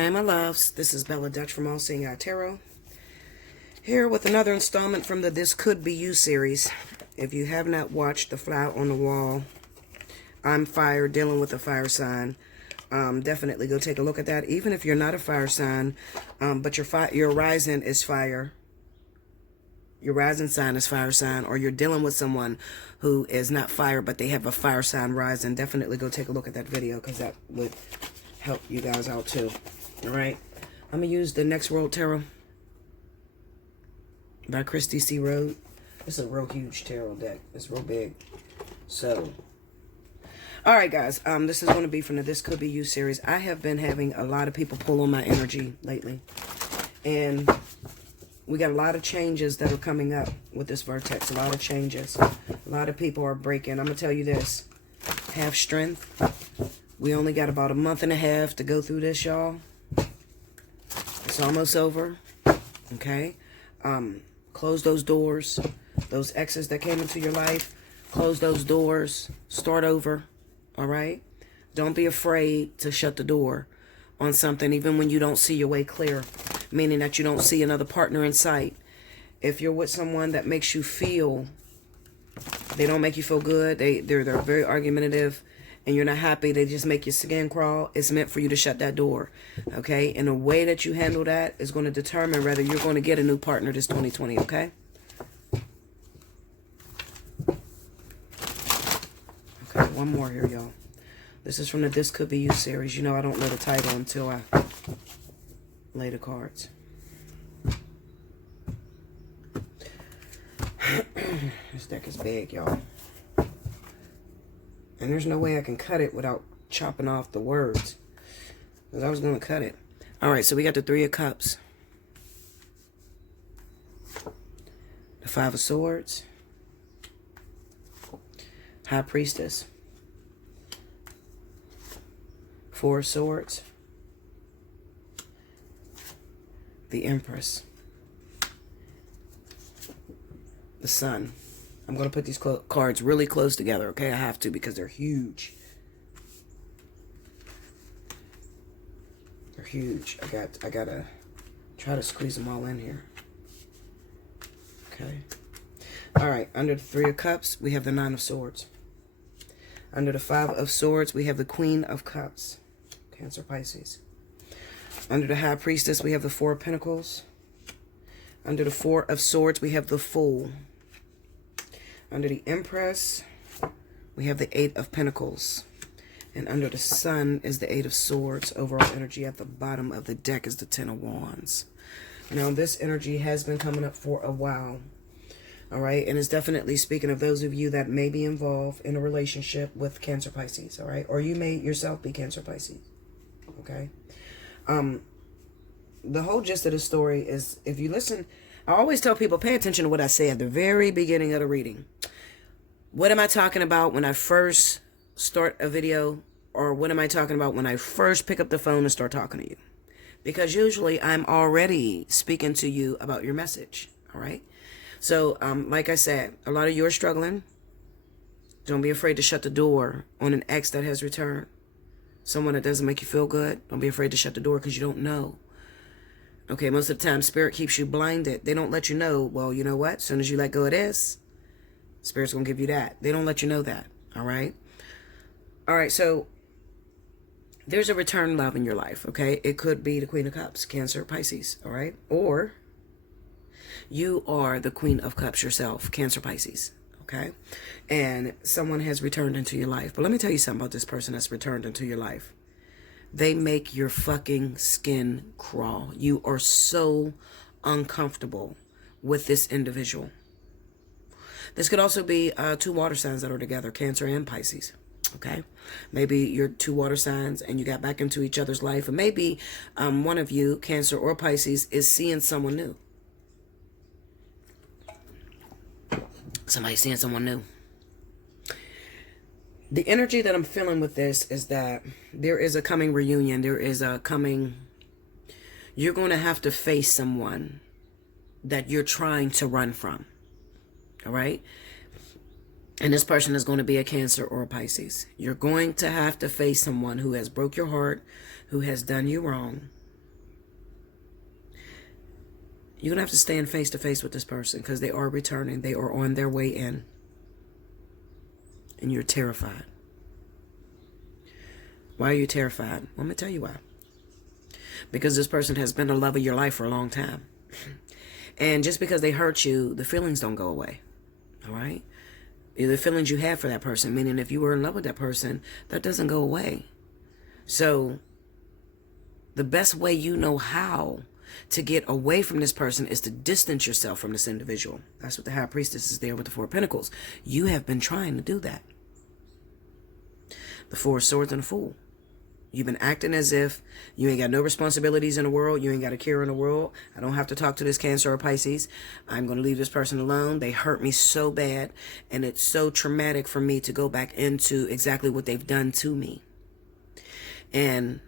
Hey my loves, this is Bella Dutch from Allseeingeyetarot, here with another installment from the This Could Be You series. If you have not watched The Fly on the Wall, I'm Fire, Dealing with a Fire Sign, definitely go take a look at that. Even if you're not a fire sign, but your rising is fire, your rising sign is fire sign, or you're dealing with someone who is not fire but they have a fire sign rising, definitely go take a look at that video because that would help you guys out too. All right, I'm going to use the Next World Tarot by Christy C. Road. It's a real huge tarot deck. It's real big. So, all right, guys. This is going to be from the This Could Be You series. I have been having a lot of people pull on my energy lately. And we got a lot of changes that are coming up with this vortex. A lot of changes. A lot of people are breaking. I'm going to tell you this. Have strength. We only got about a month and a half to go through this, y'all. It's almost over. Okay? Close those doors. Those exes that came into your life, close those doors. Start over. All right? Don't be afraid to shut the door on something, even when you don't see your way clear. Meaning that you don't see another partner in sight. If you're with someone that makes you feel, they don't make you feel good, they're very argumentative, and you're not happy, they just make your skin crawl, it's meant for you to shut that door. Okay? And the way that you handle that is going to determine whether you're going to get a new partner this 2020, okay? Okay, one more here, y'all. This is from the This Could Be You series. You know I don't lay the title until I lay the cards. This deck is big, y'all. And there's no way I can cut it without chopping off the words. Because I was going to cut it. Alright, so we got the Three of Cups. The Five of Swords. High Priestess. Four of Swords. The Empress. The Sun. I'm going to put these cards really close together, okay? I have to because they're huge. They're huge. I gotta try to squeeze them all in here. Okay. Alright, under the Three of Cups, we have the Nine of Swords. Under the Five of Swords, we have the Queen of Cups. Cancer, Pisces. Under the High Priestess, we have the Four of Pentacles. Under the Four of Swords, we have the Fool. Under the Empress, we have the Eight of Pentacles. And under the Sun is the Eight of Swords. Overall energy at the bottom of the deck is the Ten of Wands. Now, this energy has been coming up for a while. All right? And it's definitely speaking of those of you that may be involved in a relationship with Cancer, Pisces. All right? Or you may yourself be Cancer, Pisces. Okay? The whole gist of the story is, if you listen, I always tell people, pay attention to what I say at the very beginning of the reading. What am I talking about when I first start a video? Or what am I talking about when I first pick up the phone and start talking to you? Because usually I'm already speaking to you about your message. All right? So, like I said, a lot of you are struggling. Don't be afraid to shut the door on an ex that has returned. Someone that doesn't make you feel good. Don't be afraid to shut the door because you don't know. Okay, most of the time, Spirit keeps you blinded. They don't let you know, well, you know what? As soon as you let go of this, Spirit's going to give you that. They don't let you know that, all right? All right, so there's a return love in your life, okay? It could be the Queen of Cups, Cancer, Pisces, all right? Or you are the Queen of Cups yourself, Cancer, Pisces, okay? And someone has returned into your life. But let me tell you something about this person that's returned into your life. They make your fucking skin crawl. You are so uncomfortable with this individual. This could also be two water signs that are together, Cancer and Pisces. Okay? Maybe you're two water signs and you got back into each other's life. Or maybe one of you, Cancer or Pisces, is seeing someone new. Somebody's seeing someone new. The energy that I'm feeling with this is that there is a coming reunion. There is a coming... You're going to have to face someone that you're trying to run from. All right? And this person is going to be a Cancer or a Pisces. You're going to have to face someone who has broke your heart, who has done you wrong. You're going to have to stand face to face with this person because they are returning. They are on their way in. And you're terrified. Why are you terrified? Well, I'm going to tell you why. Because this person has been the love of your life for a long time. And just because they hurt you, the feelings don't go away. All right? The feelings you have for that person, meaning if you were in love with that person, that doesn't go away. So the best way you know how to get away from this person is to distance yourself from this individual. That's what the High Priestess is there with the Four of Pentacles. You have been trying to do that. The Four of Swords and the Fool. You've been acting as if you ain't got no responsibilities in the world. You ain't got a care in the world. I don't have to talk to this Cancer or Pisces. I'm going to leave this person alone. They hurt me so bad. And it's so traumatic for me to go back into exactly what they've done to me. And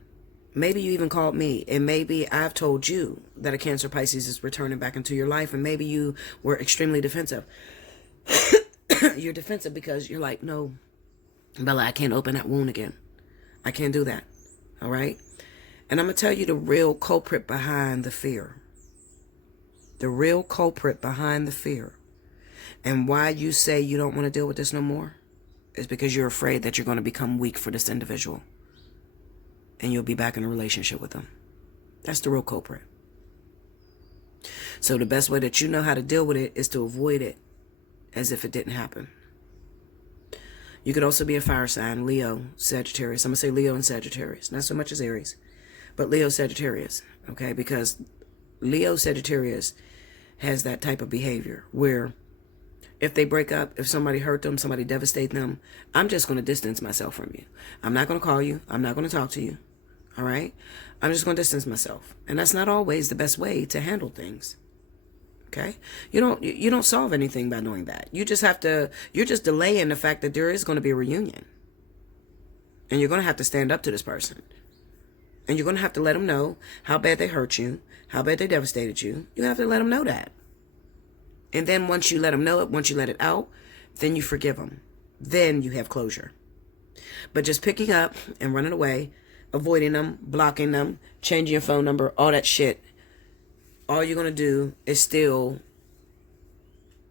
maybe you even called me. And maybe I've told you that a Cancer Pisces is returning back into your life. And maybe you were extremely defensive. You're defensive because you're like, no, Bella, I can't open that wound again. I can't do that. All right? And I'm going to tell you the real culprit behind the fear. The real culprit behind the fear. And why you say you don't want to deal with this no more is because you're afraid that you're going to become weak for this individual. And you'll be back in a relationship with them. That's the real culprit. So the best way that you know how to deal with it is to avoid it as if it didn't happen. You could also be a fire sign, Leo, Sagittarius. I'm going to say Leo and Sagittarius. Not so much as Aries, but Leo, Sagittarius. Okay, because Leo, Sagittarius has that type of behavior where if they break up, if somebody hurt them, somebody devastate them, I'm just going to distance myself from you. I'm not going to call you. I'm not going to talk to you. All right? I'm just going to distance myself. And that's not always the best way to handle things. Okay? You don't solve anything by doing that. You just have to, you're just delaying the fact that there is going to be a reunion. And you're going to have to stand up to this person. And you're going to have to let them know how bad they hurt you, how bad they devastated you. You have to let them know that. And then once you let them know it, once you let it out, then you forgive them. Then you have closure. But just picking up and running away, avoiding them, blocking them, changing your phone number, all that shit, all you're going to do is still,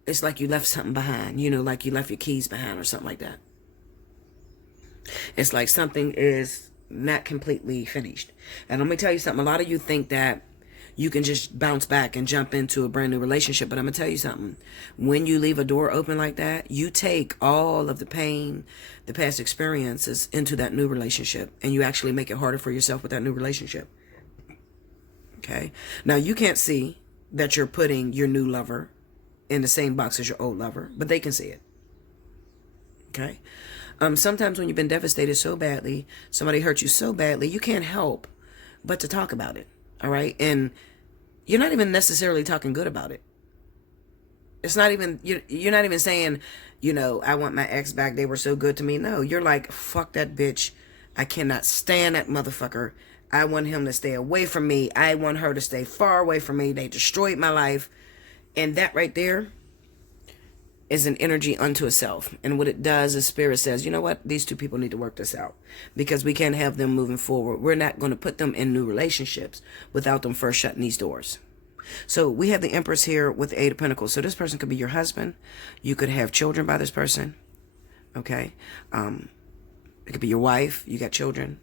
it's like you left something behind, like you left your keys behind or something like that. It's like something is not completely finished. And let me tell you something. A lot of you think that you can just bounce back and jump into a brand new relationship. But I'm going to tell you something. When you leave a door open like that, you take all of the pain, the past experiences into that new relationship. And you actually make it harder for yourself with that new relationship. Okay. Now, you can't see that you're putting your new lover in the same box as your old lover, but they can see it. Okay. Sometimes when you've been devastated so badly, somebody hurt you so badly, you can't help but to talk about it. All right. And you're not even necessarily talking good about it. It's not even, you're not even saying, I want my ex back. They were so good to me. No, you're like, fuck that bitch. I cannot stand that motherfucker. I want him to stay away from me. I want her to stay far away from me. They destroyed my life. And that right there is an energy unto itself. And what it does is Spirit says, you know what? These two people need to work this out. Because we can't have them moving forward. We're not going to put them in new relationships without them first shutting these doors. So we have the Empress here with the Eight of Pentacles. So this person could be your husband. You could have children by this person. Okay? It could be your wife. You got children.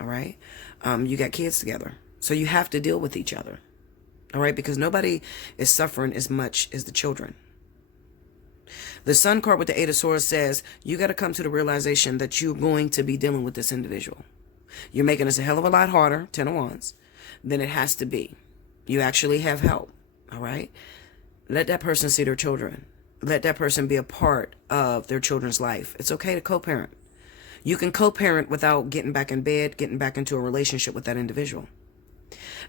All right? You got kids together. So you have to deal with each other. All right? Because nobody is suffering as much as the children. The Sun card with the Eight of Swords says, you got to come to the realization that you're going to be dealing with this individual. You're making this a hell of a lot harder, 10 of Wands, than it has to be. You actually have help. All right? Let that person see their children. Let that person be a part of their children's life. It's okay to co-parent. You can co-parent without getting back in bed, getting back into a relationship with that individual.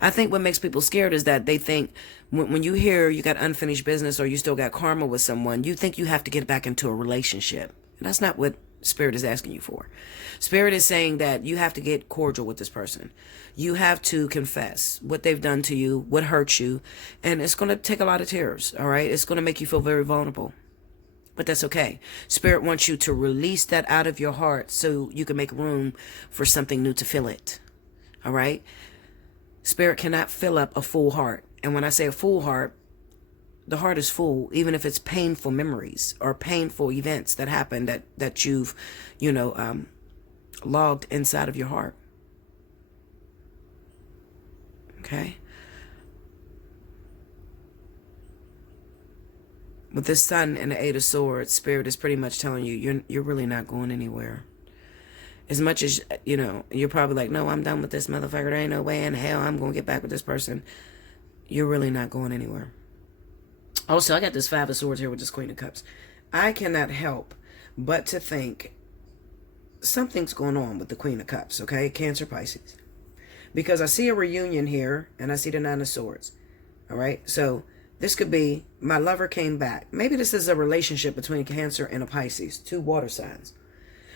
I think what makes people scared is that they think when you hear you got unfinished business or you still got karma with someone, you think you have to get back into a relationship. And that's not what Spirit is asking you for. Spirit is saying that you have to get cordial with this person. You have to confess what they've done to you, what hurt you, and it's going to take a lot of tears, all right? It's going to make you feel very vulnerable. But that's okay. Spirit wants you to release that out of your heart so you can make room for something new to fill it. All right? Spirit cannot fill up a full heart. And when I say a full heart, the heart is full, even if it's painful memories or painful events that happen that you've, logged inside of your heart. Okay? With this Sun and the Eight of Swords, Spirit is pretty much telling you you're really not going anywhere. As much as, you're probably like, no, I'm done with this motherfucker. There ain't no way in hell I'm going to get back with this person. You're really not going anywhere. Also, I got this Five of Swords here with this Queen of Cups. I cannot help but to think something's going on with the Queen of Cups, okay? Cancer, Pisces. Because I see a reunion here, and I see the Nine of Swords. All right? So this could be my lover came back. Maybe this is a relationship between Cancer and a Pisces, 2 water signs.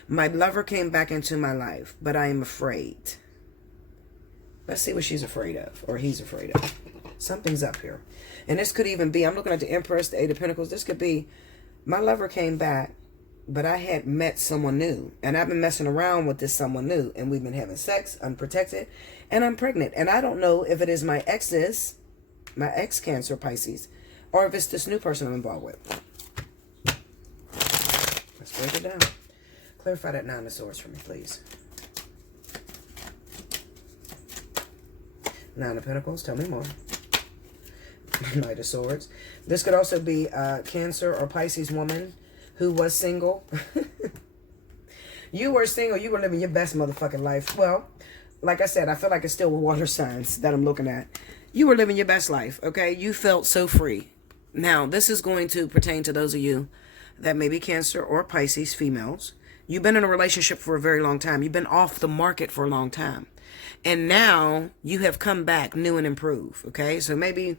My lover came back into my life, but I am afraid. Let's see what she's afraid of, or he's afraid of. Something's up here. And this could even be, I'm looking at the Empress, the Eight of Pentacles. This could be, my lover came back, but I had met someone new. And I've been messing around with this someone new. And we've been having sex, unprotected. And I'm pregnant. And I don't know if it is my exes, my ex-Cancer, Pisces, or if it's this new person I'm involved with. Let's break it down. Clarify that Nine of Swords for me, please. Nine of Pentacles, tell me more. Knight of Swords. This could also be a Cancer or Pisces woman who was single. You were single. You were living your best motherfucking life. Well, like I said, I feel like it's still water signs that I'm looking at. You were living your best life, okay? You felt so free. Now, this is going to pertain to those of you that may be Cancer or Pisces females. You've been in a relationship for a very long time. You've been off the market for a long time. And now you have come back new and improved, okay? So maybe,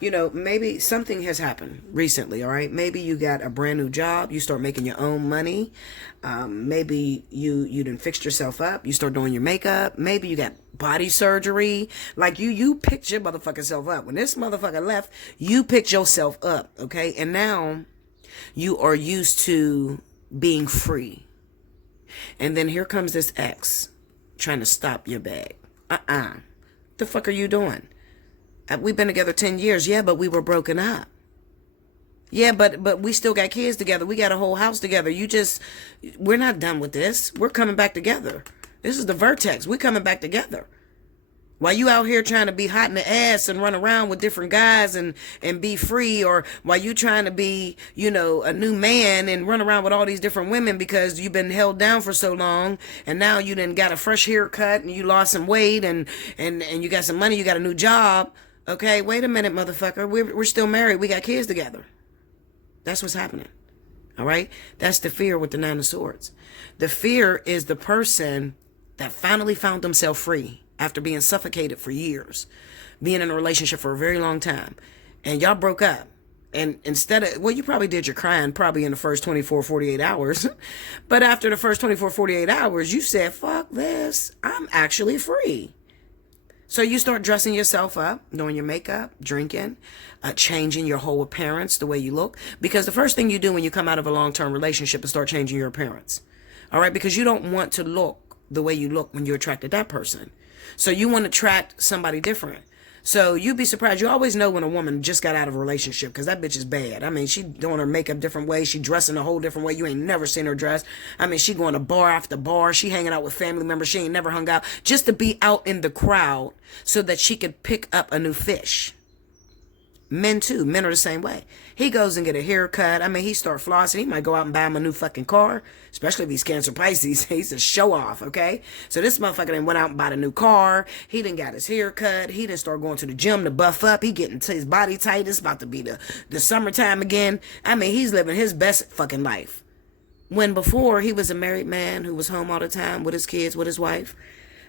maybe something has happened recently, all right? Maybe you got a brand new job. You start making your own money. Maybe you done fixed yourself up. You start doing your makeup. Maybe you got body surgery. Like you picked your motherfucking self up. When this motherfucker left, you picked yourself up, okay? And now you are used to being free. And then here comes this ex trying to stop your bag. The fuck are you doing? We've been together 10 years. Yeah, but we were broken up. Yeah, but we still got kids together. We got a whole house together. We're not done with this. We're coming back together. This is the vertex. We're coming back together. While you out here trying to be hot in the ass and run around with different guys and be free, or while you trying to be, a new man and run around with all these different women because you've been held down for so long, and now you done got a fresh haircut and you lost some weight and you got some money, you got a new job. Okay, wait a minute, motherfucker. We're still married. We got kids together. That's what's happening. All right? That's the fear with the Nine of Swords. The fear is the person that finally found themselves free after being suffocated for years, being in a relationship for a very long time, and y'all broke up. And instead of, you probably did your crying probably in the first 24, 48 hours. But after the first 24, 48 hours, you said, fuck this. I'm actually free. So you start dressing yourself up, doing your makeup, drinking, changing your whole appearance, the way you look. Because the first thing you do when you come out of a long-term relationship is start changing your appearance. All right? Because you don't want to look the way you look when you attracted that person. So you want to attract somebody different. So you'd be surprised. You always know when a woman just got out of a relationship because that bitch is bad. I mean, she doing her makeup different way. She dressing a whole different way. You ain't never seen her dress. I mean, she going to bar after bar. She hanging out with family members she ain't never hung out just to be out in the crowd so that she could pick up a new fish. Men too. Men are the same way. He goes and get a haircut. I mean, he start flossing. He might go out and buy him a new fucking car, especially if he's Cancer Pisces. He's a show off, okay? So this motherfucker then went out and bought a new car. He done got his hair cut. He done start going to the gym to buff up. He getting to his body tight. It's about to be the summertime again. I mean, he's living his best fucking life. When before, he was a married man who was home all the time with his kids, with his wife,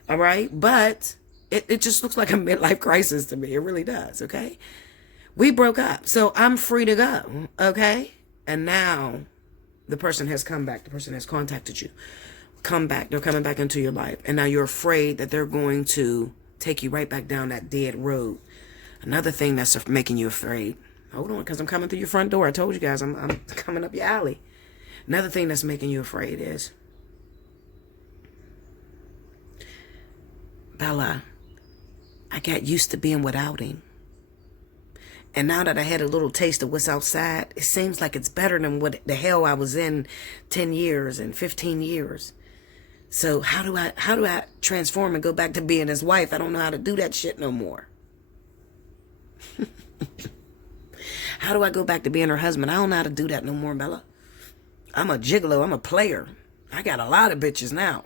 all right? But it just looks like a midlife crisis to me. It really does, okay? We broke up, so I'm free to go, okay? And now the person has come back. The person has contacted you. Come back. They're coming back into your life. And now you're afraid that they're going to take you right back down that dead road. Another thing that's making you afraid. Hold on, because I'm coming through your front door. I told you guys I'm coming up your alley. Another thing that's making you afraid is, Bella, I got used to being without him. And now that I had a little taste of what's outside, it seems like it's better than what the hell I was in 10 years and 15 years. So how do I transform and go back to being his wife? I don't know how to do that shit no more. How do I go back to being her husband? I don't know how to do that no more, Bella. I'm a gigolo. I'm a player. I got a lot of bitches now.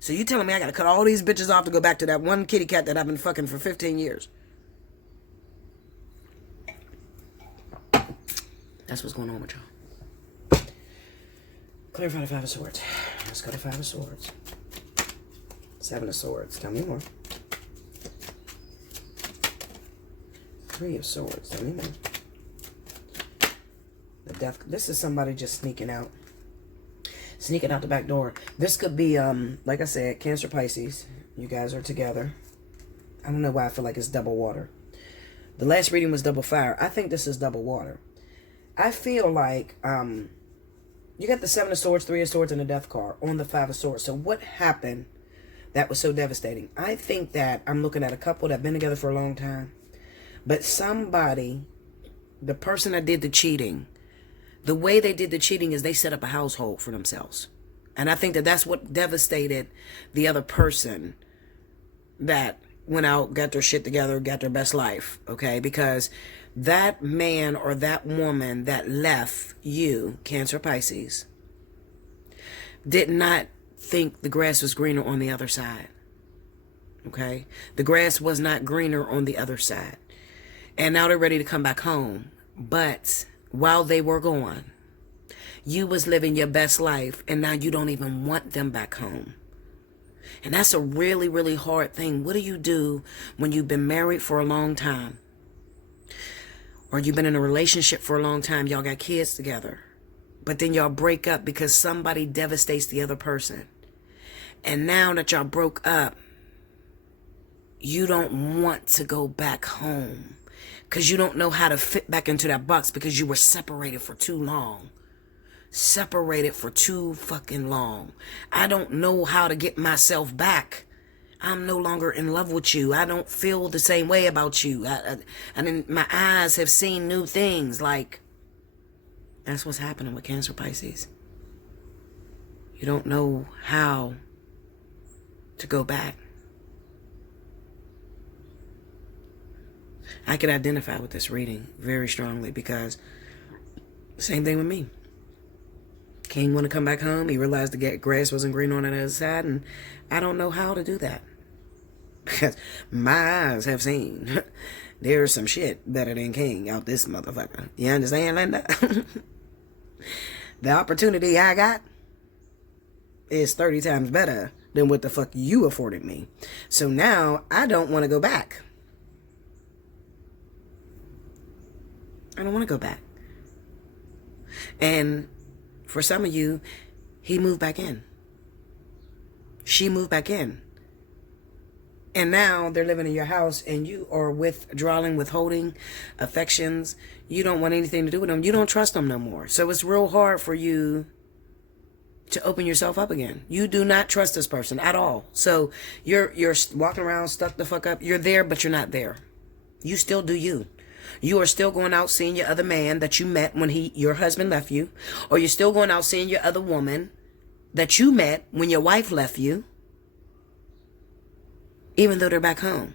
So you telling me I got to cut all these bitches off to go back to that one kitty cat that I've been fucking for 15 years? That's what's going on with y'all. Clarify the Five of Swords. Let's go to Five of Swords. Seven of Swords. Tell me more. Three of Swords. Tell me more. The Death. This is somebody just sneaking out. Sneaking out the back door. This could be, like I said, Cancer, Pisces. You guys are together. I don't know why I feel like it's double water. The last reading was double fire. I think this is double water. I feel like you got the Seven of Swords, Three of Swords, and the Death card on the Five of Swords. So what happened that was so devastating? I think that I'm looking at a couple that have been together for a long time. But somebody, the person that did the cheating, the way they did the cheating is they set up a household for themselves. And I think that that's what devastated the other person that went out, got their shit together, got their best life. Okay? Because that man or that woman that left you, Cancer, Pisces, did not think the grass was greener on the other side. Okay? The grass was not greener on the other side. And now they're ready to come back home. But while they were gone, you was living your best life, and now you don't even want them back home. And that's a really, really hard thing. What do you do when you've been married for a long time? Or you've been in a relationship for a long time, y'all got kids together, but then y'all break up because somebody devastates the other person. And now that y'all broke up, you don't want to go back home because you don't know how to fit back into that box because you were separated for too long. Separated for too fucking long. I don't know how to get myself back. I'm no longer in love with you. I don't feel the same way about you. I mean, my eyes have seen new things. Like, that's what's happening with Cancer, Pisces. You don't know how to go back. I could identify with this reading very strongly because same thing with me. King want to come back home. He realized the grass wasn't green on the other side, and I don't know how to do that. Because my eyes have seen there's some shit better than King out this motherfucker. You understand, Linda? The opportunity I got is 30 times better than what the fuck you afforded me. So now I don't want to go back. I don't want to go back. And for some of you, he moved back in. She moved back in. And now they're living in your house and you are withdrawing, withholding affections. You don't want anything to do with them. You don't trust them no more. So it's real hard for you to open yourself up again. You do not trust this person at all. So you're walking around stuck the fuck up. You're there, but you're not there. You still do you. You are still going out seeing your other man that you met when your husband left you. Or you're still going out seeing your other woman that you met when your wife left you. Even though they're back home.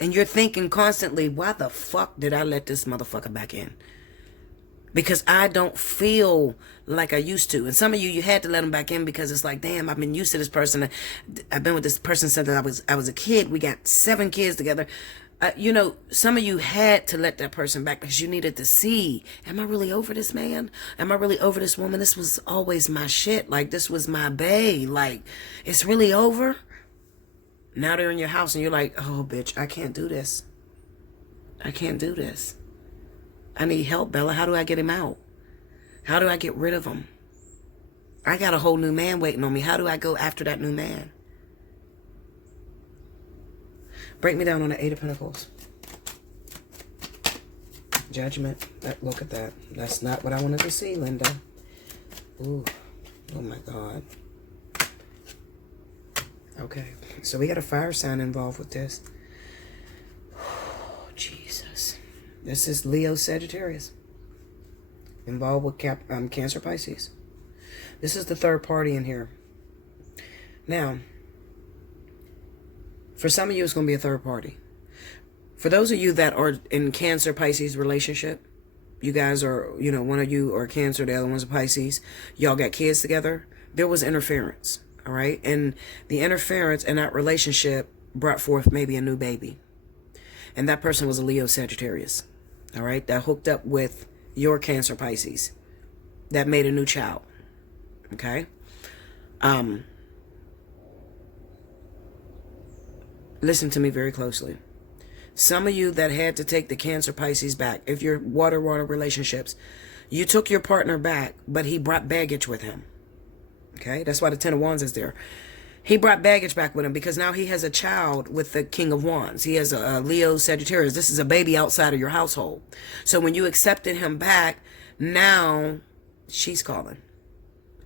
And you're thinking constantly, why the fuck did I let this motherfucker back in? Because I don't feel like I used to. And some of you had to let him back in because it's like, damn, I've been used to this person. I've been with this person since I was a kid. We got 7 kids together. You know, some of you had to let that person back because you needed to see, am I really over this man? Am I really over this woman? This was always my shit. Like, this was my bae. Like, it's really over? Now they're in your house and you're like, oh, bitch, I can't do this. I can't do this. I need help, Bella. How do I get him out? How do I get rid of him? I got a whole new man waiting on me. How do I go after that new man? Break me down on the 8 of Pentacles. Judgment. Look at that. That's not what I wanted to see, Linda. Ooh. Oh, my God. Okay. So we got a fire sign involved with this. Oh, Jesus. This is Leo Sagittarius. Involved with Cancer Pisces. This is the third party in here. Now, for some of you, it's going to be a third party. For those of you that are in Cancer Pisces relationship, you guys are, one of you are Cancer, the other one's a Pisces. Y'all got kids together. There was interference, all right? And the interference in that relationship brought forth maybe a new baby. And that person was a Leo Sagittarius, all right? That hooked up with your Cancer Pisces. That made a new child, okay? Listen to me very closely. Some of you that had to take the Cancer Pisces back, if you're water relationships, you took your partner back, but he brought baggage with him. Okay, that's why the Ten of Wands is there. He brought baggage back with him because now he has a child with the King of Wands. He has a Leo Sagittarius. This is a baby outside of your household. So when you accepted him back, now she's calling.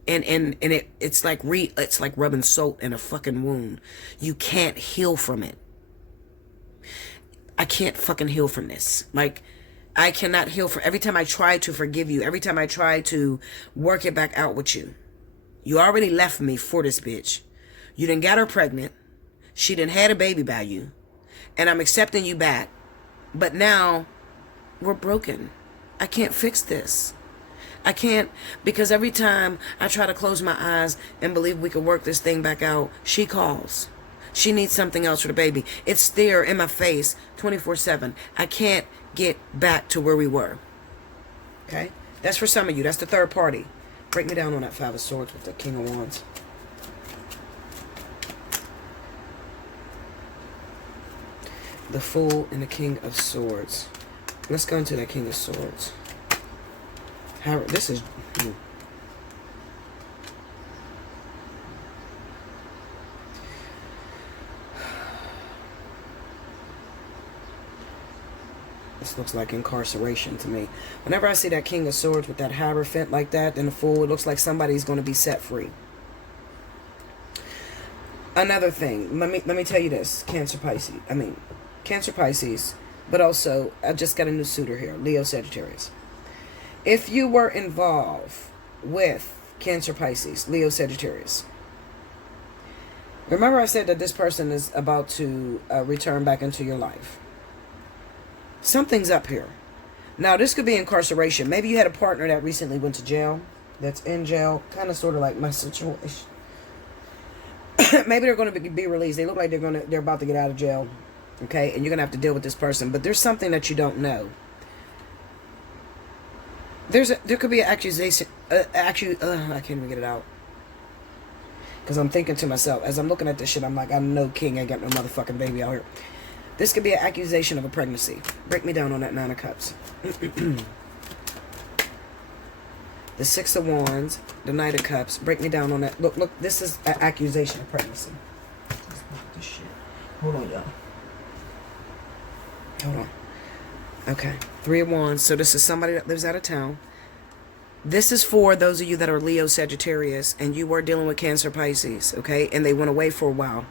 And it's like rubbing salt in a fucking wound. You can't heal from it. I can't fucking heal from this. Like, I cannot heal from every time I try to forgive you, every time I try to work it back out with you. You already left me for this bitch. You done got her pregnant. She done had a baby by you. And I'm accepting you back. But now we're broken. I can't fix this. I can't, because every time I try to close my eyes and believe we can work this thing back out, she calls. She needs something else for the baby. It's there in my face 24/7. I can't get back to where we were. Okay? That's for some of you. That's the third party. Break me down on that Five of Swords with the King of Wands. The Fool and the King of Swords. Let's go into that King of Swords. This is... This looks like incarceration to me. Whenever I see that King of Swords with that Hierophant like that, then the Fool, it looks like somebody's going to be set free. Another thing, let me tell you this, Cancer Pisces, but also, I just got a new suitor here, Leo Sagittarius. If you were involved with Cancer Pisces, Leo Sagittarius, remember I said that this person is about to return back into your life. Something's up here. Now, this could be incarceration. Maybe you had a partner that recently went to jail, that's in jail, kind of sort of like my situation. Maybe they're going to be released. They look like they're about to get out of jail. Okay, and you're going to have to deal with this person. But there's something that you don't know. There could be an accusation. I can't even get it out. Because I'm thinking to myself, as I'm looking at this shit, I'm like, I know King ain't got no motherfucking baby out here. This could be an accusation of a pregnancy. Break me down on that Nine of Cups. The Six of Wands, the Knight of Cups. Break me down on that. Look, this is an accusation of pregnancy. This shit. Hold on, y'all. Hold on. Okay. Three of Wands. So this is somebody that lives out of town. This is for those of you that are Leo Sagittarius and you were dealing with Cancer Pisces, okay? And they went away for a while.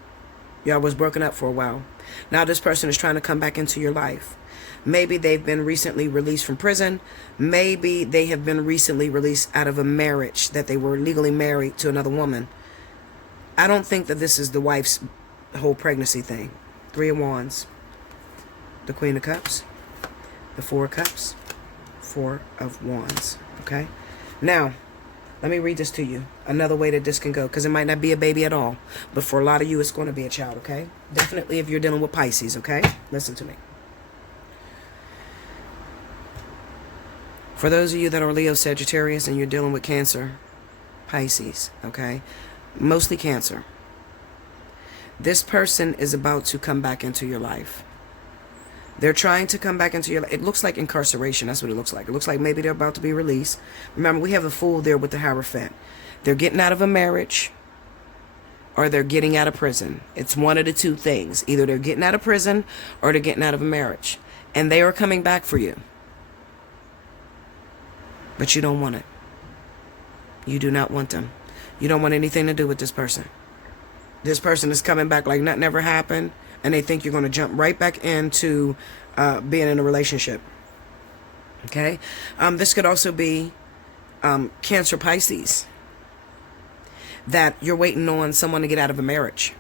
Y'all was broken up for a while. Now this person is trying to come back into your life. Maybe they've been recently released from prison. Maybe they have been recently released out of a marriage that they were legally married to another woman. I don't think that this is the wife's whole pregnancy thing. Three of Wands. The Queen of Cups. The Four of Cups. Four of Wands. Okay? Now, let me read this to you. Another way that this can go. Because it might not be a baby at all. But for a lot of you, it's going to be a child. Okay? Definitely if you're dealing with Pisces. Okay? Listen to me. For those of you that are Leo Sagittarius and you're dealing with Cancer Pisces. Okay? Mostly Cancer. This person is about to come back into your life. They're trying to come back into your life. It looks like incarceration. That's what it looks like. It looks like maybe they're about to be released. Remember, we have the Fool there with the Hierophant. They're getting out of a marriage or they're getting out of prison. It's one of the two things. Either they're getting out of prison or they're getting out of a marriage. And they are coming back for you. But you don't want it. You do not want them. You don't want anything to do with this person. This person is coming back like nothing ever happened. And they think you're going to jump right back into being in a relationship. Okay. This could also be Cancer Pisces, that you're waiting on someone to get out of a marriage.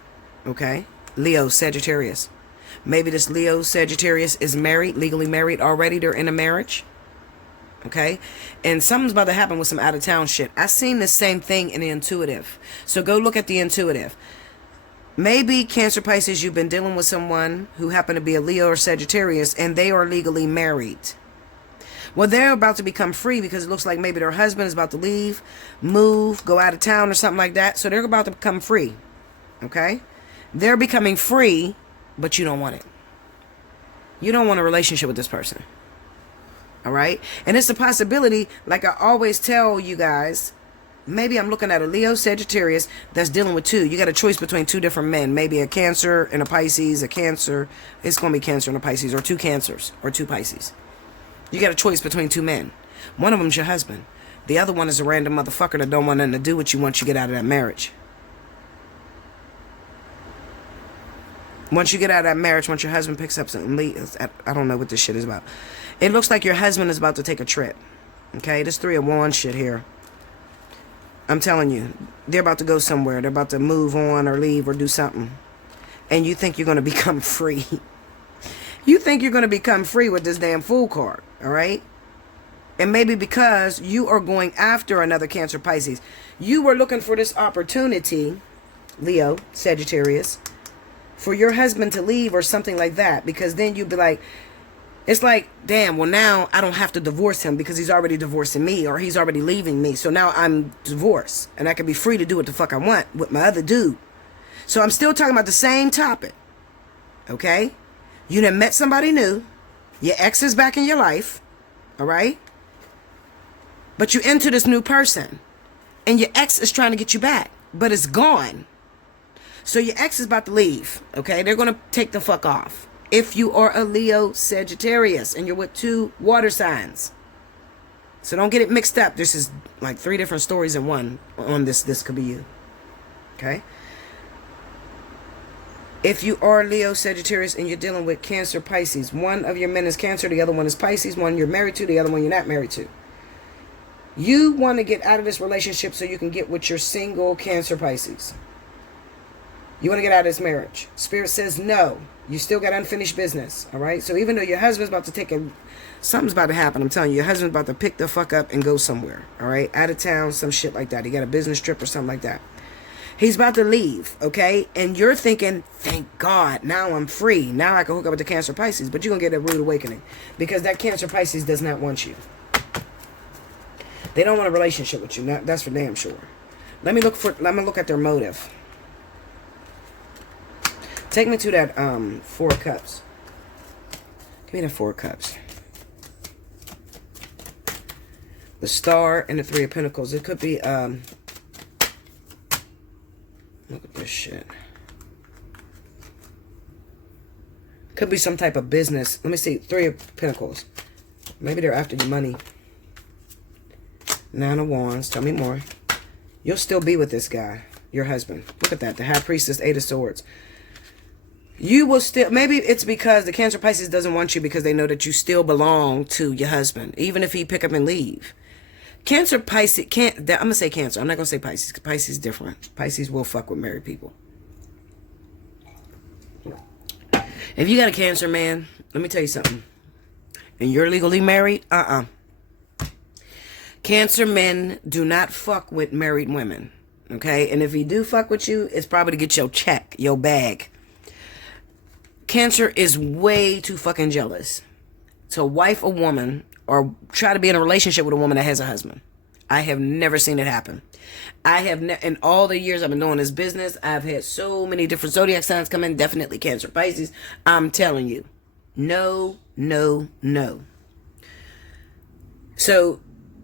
Okay. Leo Sagittarius. Maybe this Leo Sagittarius is married, legally married already. They're in a marriage. Okay. And something's about to happen with some out of town shit. I seen the same thing in the intuitive. So go look at the intuitive. Maybe Cancer Pisces, you've been dealing with someone who happened to be a Leo or Sagittarius, and they are legally married. Well, they're about to become free because it looks like maybe their husband is about to leave, move, go out of town or something like that. So they're about to become free. Okay? They're becoming free, but you don't want it. You don't want a relationship with this person. All right? And it's a possibility, like I always tell you guys, maybe I'm looking at a Leo Sagittarius that's dealing with two. You got a choice between two different men. Maybe a Cancer and a Pisces, a Cancer. It's going to be Cancer and a Pisces, or two Cancers or two Pisces. You got a choice between two men. One of them's your husband. The other one is a random motherfucker that don't want nothing to do with you once you get out of that marriage. Once you get out of that marriage, once your husband picks up something, leaves, I don't know what this shit is about. It looks like your husband is about to take a trip. Okay, this 3 of Wands shit here. I'm telling you, they're about to go somewhere. They're about to move on or leave or do something. And you think you're going to become free. You think you're going to become free with this damn Fool card. All right? And maybe because you are going after another Cancer Pisces. You were looking for this opportunity, Leo, Sagittarius, for your husband to leave or something like that. Because then you'd be like, it's like, damn, well now I don't have to divorce him because he's already divorcing me, or he's already leaving me. So now I'm divorced and I can be free to do what the fuck I want with my other dude. So I'm still talking about the same topic. Okay? You done met somebody new. Your ex is back in your life. All right? But you enter this new person. And your ex is trying to get you back. But it's gone. So your ex is about to leave. Okay? They're going to take the fuck off. If you are a Leo Sagittarius and you're with two water signs. So don't get it mixed up. This is like 3 different stories in one on this. This could be you. Okay? If you are Leo Sagittarius and you're dealing with Cancer Pisces, one of your men is Cancer, the other one is Pisces, one you're married to, the other one you're not married to. You want to get out of this relationship so you can get with your single Cancer Pisces. You want to get out of this marriage. Spirit says no. You still got unfinished business. All right? So even though your husband's about to take a... Something's about to happen. I'm telling you. Your husband's about to pick the fuck up and go somewhere. All right? Out of town, some shit like that. He got a business trip or something like that. He's about to leave, okay? And you're thinking, thank God, now I'm free. Now I can hook up with the Cancer Pisces. But you're going to get a rude awakening. Because that Cancer Pisces does not want you. They don't want a relationship with you. That's for damn sure. Let me look at their motive. Take me to that 4 of Cups. Give me the 4 of Cups. The Star and the 3 of Pentacles. It could be... Look at this shit. Could be some type of business. Let me see. 3 of Pentacles. Maybe they're after your money. 9 of Wands. Tell me more. You'll still be with this guy. Your husband. Look at that. The High Priestess, 8 of Swords. You will still... Maybe it's because the Cancer Pisces doesn't want you because they know that you still belong to your husband. Even if he pick up and leave. Cancer, Pisces, I'm going to say Cancer. I'm not going to say Pisces, because Pisces is different. Pisces will fuck with married people. If you got a Cancer, man, let me tell you something. And you're legally married, Cancer men do not fuck with married women. Okay? And if he do fuck with you, it's probably to get your check, your bag. Cancer is way too fucking jealous to wife a woman or try to be in a relationship with a woman that has a husband. I have never seen it happen. In all the years I've been doing this business, I've had so many different zodiac signs come in. Definitely Cancer, Pisces. I'm telling you. No, no, no. So,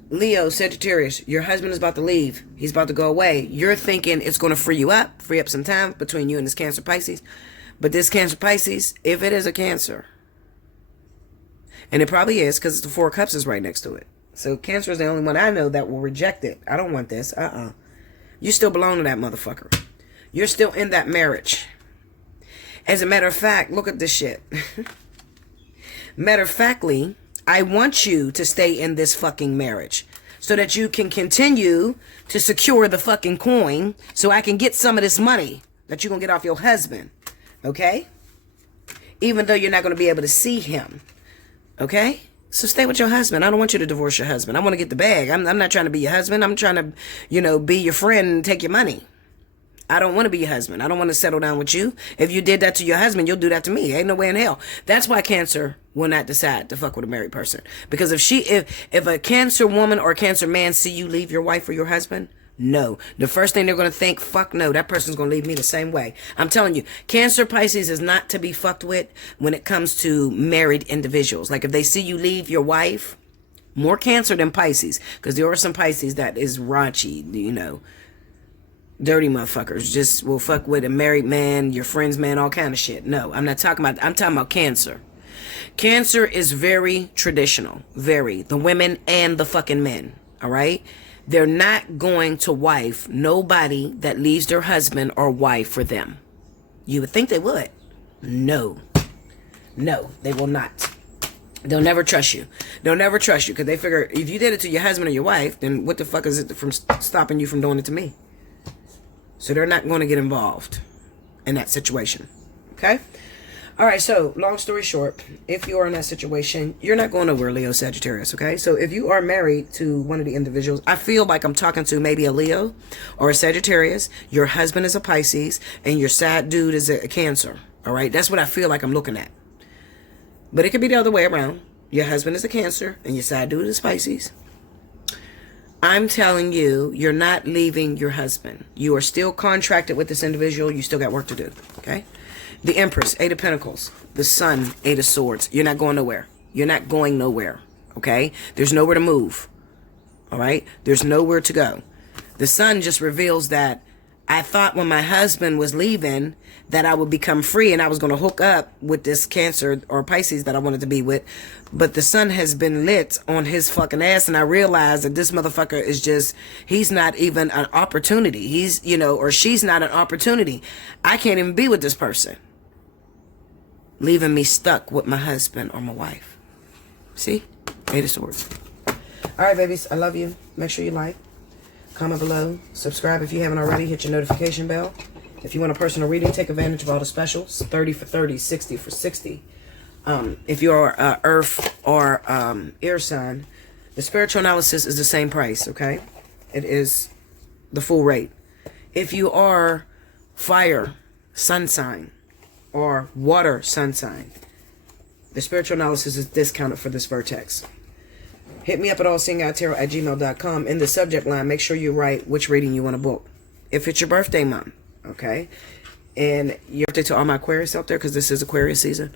Leo, Sagittarius, your husband is about to leave. He's about to go away. You're thinking it's going to free up some time between you and this Cancer, Pisces. But this Cancer, Pisces, if it is a Cancer... And it probably is because the 4 of Cups is right next to it. So Cancer is the only one I know that will reject it. I don't want this. You still belong to that motherfucker. You're still in that marriage. As a matter of fact, look at this shit. Matter of factly, I want you to stay in this fucking marriage so that you can continue to secure the fucking coin so I can get some of this money that you're going to get off your husband. Okay? Even though you're not going to be able to see him. Okay? So stay with your husband. I don't want you to divorce your husband. I want to get the bag. I'm not trying to be your husband. I'm trying to, be your friend and take your money. I don't want to be your husband. I don't want to settle down with you. If you did that to your husband, you'll do that to me. Ain't no way in hell. That's why Cancer will not decide to fuck with a married person. Because if a Cancer woman or a Cancer man see you leave your wife or your husband, no. The first thing they're going to think, fuck no, that person's going to leave me the same way. I'm telling you, Cancer Pisces is not to be fucked with when it comes to married individuals. Like if they see you leave your wife, more Cancer than Pisces. Because there are some Pisces that is raunchy, dirty motherfuckers just will fuck with a married man, your friend's man, all kind of shit. No, I'm talking about Cancer. Cancer is very traditional. Very. The women and the fucking men. All right? They're not going to wife nobody that leaves their husband or wife for them. You would think they would. No. No, they will not. They'll never trust you. They'll never trust you because they figure if you did it to your husband or your wife, then what the fuck is it from stopping you from doing it to me? So they're not going to get involved in that situation. Okay? All right, so long story short, if you are in that situation, you're not going nowhere, Leo, Sagittarius, okay? So if you are married to one of the individuals, I feel like I'm talking to maybe a Leo or a Sagittarius. Your husband is a Pisces and your side dude is a Cancer, all right? That's what I feel like I'm looking at. But it could be the other way around. Your husband is a Cancer and your side dude is Pisces. I'm telling you, you're not leaving your husband. You are still contracted with this individual. You still got work to do, okay? The Empress, Eight of Pentacles. The Sun, Eight of Swords. You're not going nowhere. You're not going nowhere, okay? There's nowhere to move, all right? There's nowhere to go. The Sun just reveals that I thought when my husband was leaving that I would become free and I was going to hook up with this Cancer or Pisces that I wanted to be with. But the sun has been lit on his fucking ass and I realized that this motherfucker is just, he's not even an opportunity. He's, or she's not an opportunity. I can't even be with this person. Leaving me stuck with my husband or my wife. See? Eight of Swords. All right, babies. I love you. Make sure you like. Comment below. Subscribe if you haven't already. Hit your notification bell. If you want a personal reading, take advantage of all the specials. 30 for 30, 60 for 60. If you're Earth or Air sign, the spiritual analysis is the same price, okay? It is the full rate. If you are Fire, Sun sign, or Water, Sun sign, the spiritual analysis is discounted for this vertex. Hit me up at allseeingeyetarot@gmail.com. In the subject line, make sure you write which reading you want to book. If it's your birthday month, okay? And your birthday to all my Aquarius out there, because this is Aquarius season.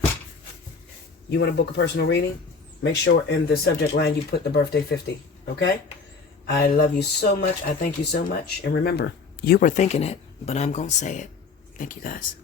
You want to book a personal reading? Make sure in the subject line you put the birthday 50, okay? I love you so much. I thank you so much. And remember, you were thinking it, but I'm going to say it. Thank you, guys.